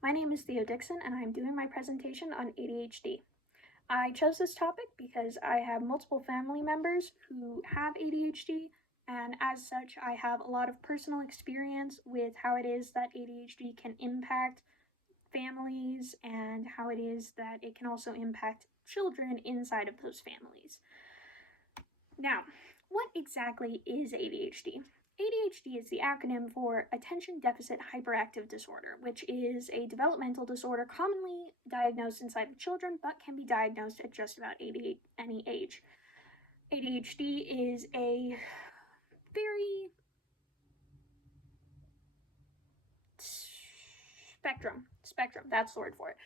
My name is Theo Dixon, and I'm doing my presentation on ADHD. I chose this topic because I have multiple family members who have ADHD, and as such, I have a lot of personal experience with how it is that ADHD can impact families and how it is that it can also impact children inside of those families. Now, what exactly is ADHD? ADHD is the acronym for Attention Deficit Hyperactive Disorder, which is a developmental disorder commonly diagnosed inside of children but can be diagnosed at just about any age. ADHD is a very spectrum, that's the word for it.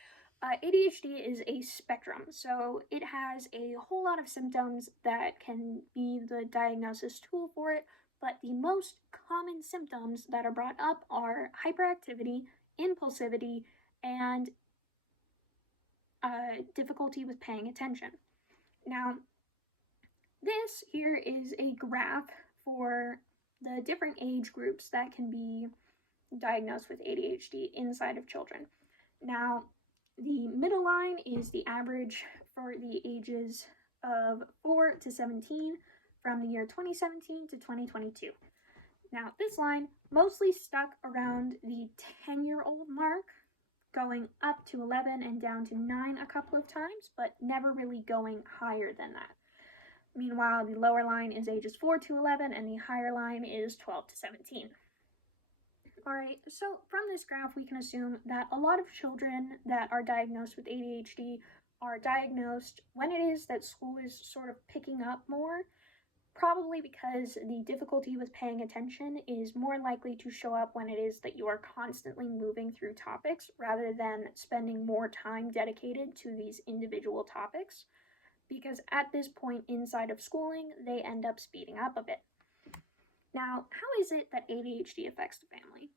ADHD is a spectrum, so it has a whole lot of symptoms that can be the diagnosis tool for it, but the most common symptoms that are brought up are hyperactivity, impulsivity, and difficulty with paying attention. Now, this here is a graph for the different age groups that can be diagnosed with ADHD inside of children. Now, the middle line is the average for the ages of 4 to 17 from the year 2017 to 2022. Now, this line mostly stuck around the 10-year-old mark, going up to 11 and down to 9 a couple of times, but never really going higher than that. Meanwhile, the lower line is ages 4 to 11, and the higher line is 12 to 17. Alright, so from this graph, we can assume that a lot of children that are diagnosed with ADHD are diagnosed when it is that school is sort of picking up more, probably because the difficulty with paying attention is more likely to show up when it is that you are constantly moving through topics rather than spending more time dedicated to these individual topics, because at this point inside of schooling, they end up speeding up a bit. Now, how is it that ADHD affects the family?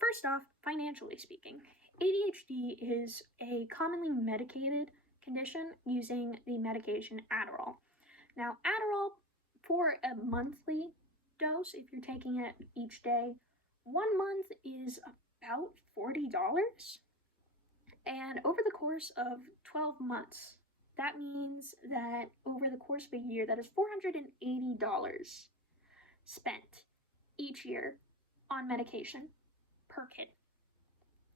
First off, financially speaking, ADHD is a commonly medicated condition using the medication Adderall. Now, Adderall, for a monthly dose, if you're taking it each day, 1 month is about $40. And over the course of 12 months, that means that over the course of a year, that is $480 spent each year on medication per kid.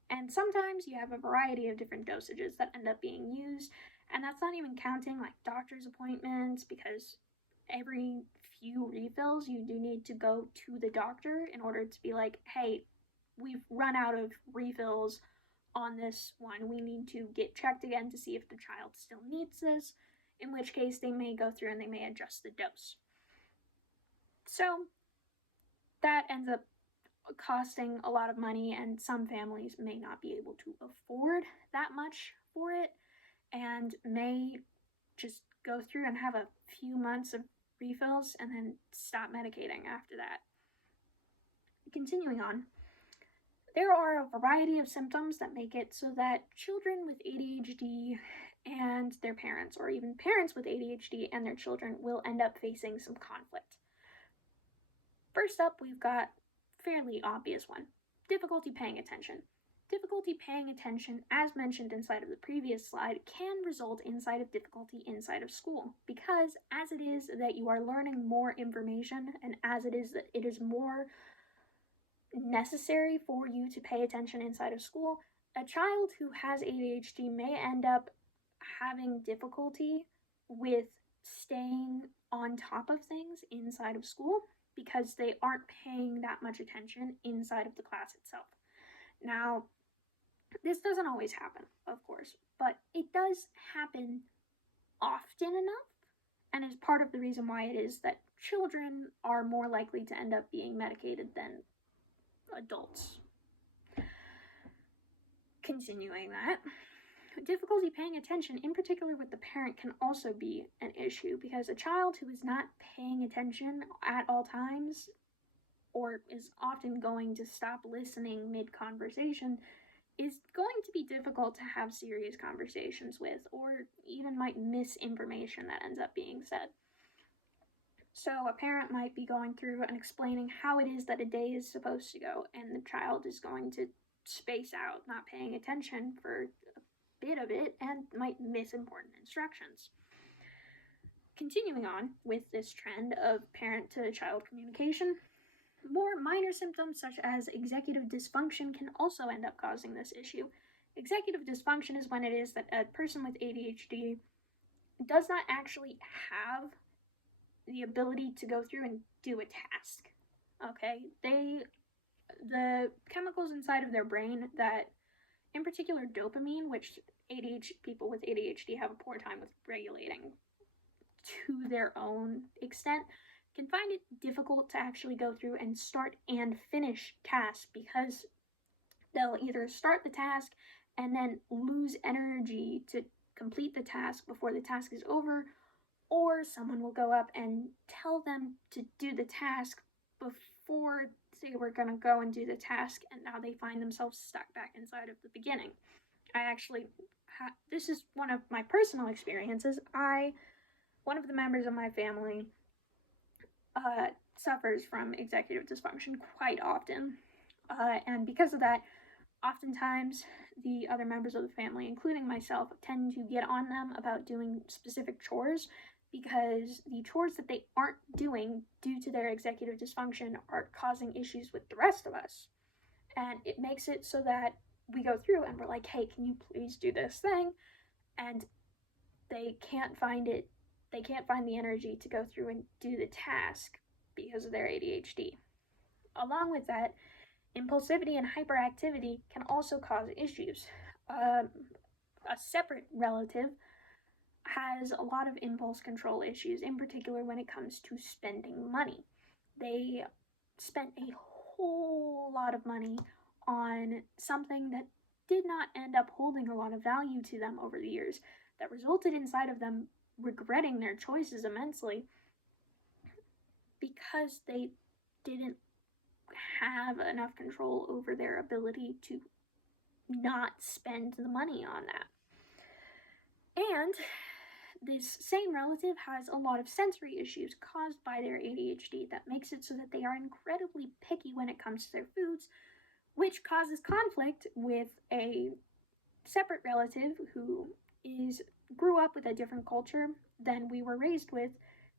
And sometimes you have a variety of different dosages that end up being used, and that's not even counting like doctor's appointments, because every few refills you do need to go to the doctor in order to be like, hey, we've run out of refills on this one. We need to get checked again to see if the child still needs this, in which case they may go through and they may adjust the dose. So that ends up costing a lot of money, and some families may not be able to afford that much for it and may just go through and have a few months of refills and then stop medicating after that. Continuing on, there are a variety of symptoms that make it so that children with ADHD and their parents, or even parents with ADHD and their children, will end up facing some conflict. First up, we've got fairly obvious one: difficulty paying attention. Difficulty paying attention, as mentioned inside of the previous slide, can result inside of difficulty inside of school, because as it is that you are learning more information, and as it is that it is more necessary for you to pay attention inside of school, a child who has ADHD may end up having difficulty with staying on top of things inside of school because they aren't paying that much attention inside of the class itself. Now, this doesn't always happen, of course, but it does happen often enough, and is part of the reason why it is that children are more likely to end up being medicated than adults. Continuing that, difficulty paying attention, in particular with the parent, can also be an issue, because a child who is not paying attention at all times, or is often going to stop listening mid-conversation, is going to be difficult to have serious conversations with, or even might miss information that ends up being said. So a parent might be going through and explaining how it is that a day is supposed to go, and the child is going to space out, not paying attention for a bit of it, and might miss important instructions. Continuing on with this trend of parent to child communication, more minor symptoms such as executive dysfunction can also end up causing this issue. Executive dysfunction is when it is that a person with ADHD does not actually have the ability to go through and do a task. Okay? The chemicals inside of their brain that, in particular dopamine, which people with ADHD have a poor time with regulating to their own extent, can find it difficult to actually go through and start and finish tasks, because they'll either start the task and then lose energy to complete the task before the task is over, or someone will go up and tell them to do the task before they were going to go and do the task, and now they find themselves stuck back inside of the beginning. This is one of my personal experiences. One of the members of my family suffers from executive dysfunction quite often, and because of that, oftentimes the other members of the family, including myself, tend to get on them about doing specific chores, because the chores that they aren't doing due to their executive dysfunction are causing issues with the rest of us. And it makes it so that we go through and we're like, hey, can you please do this thing? And they can't find the energy to go through and do the task because of their ADHD. Along with that, impulsivity and hyperactivity can also cause issues. A separate relative has a lot of impulse control issues, in particular when it comes to spending money. They spent a whole lot of money on something that did not end up holding a lot of value to them over the years, that resulted inside of them regretting their choices immensely because they didn't have enough control over their ability to not spend the money on that. And this same relative has a lot of sensory issues caused by their ADHD that makes it so that they are incredibly picky when it comes to their foods, which causes conflict with a separate relative who grew up with a different culture than we were raised with,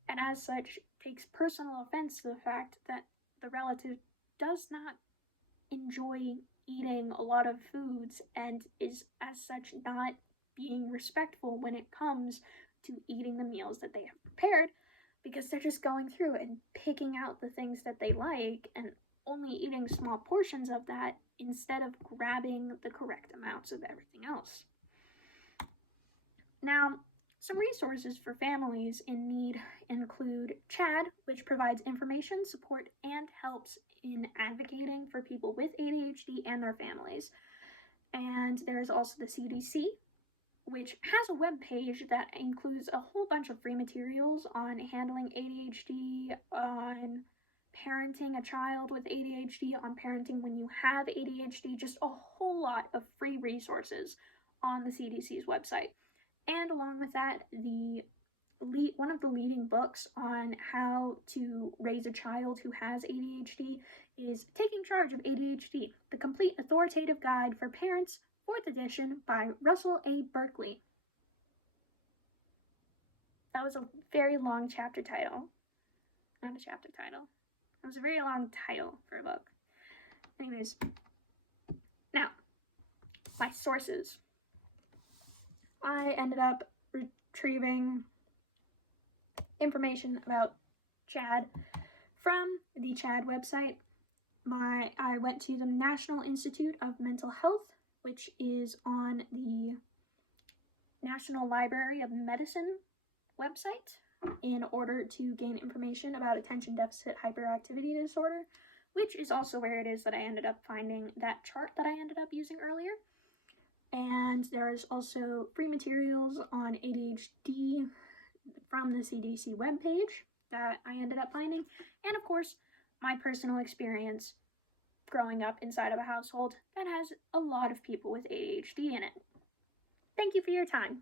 and as such takes personal offense to the fact that the relative does not enjoy eating a lot of foods and is as such not being respectful when it comes to eating the meals that they have prepared, because they're just going through and picking out the things that they like and only eating small portions of that instead of grabbing the correct amounts of everything else. Now, some resources for families in need include CHAD, which provides information, support, and helps in advocating for people with ADHD and their families. And there's also the CDC, which has a web page that includes a whole bunch of free materials on handling ADHD, on parenting a child with ADHD, on parenting when you have ADHD, just a whole lot of free resources on the CDC's website. And along with that, one of the leading books on how to raise a child who has ADHD is Taking Charge of ADHD, The Complete Authoritative Guide for Parents, 4th edition by Russell A. Berkeley. That was a very long chapter title. Not a chapter title. It was a very long title for a book. Anyways, now, my sources. I ended up retrieving information about CHAD from the CHAD website. I went to the National Institute of Mental Health, which is on the National Library of Medicine website, in order to gain information about attention deficit hyperactivity disorder, which is also where it is that I ended up finding that chart that I ended up using earlier. And there's also free materials on ADHD from the CDC webpage that I ended up finding. And of course, my personal experience growing up inside of a household that has a lot of people with ADHD in it. Thank you for your time.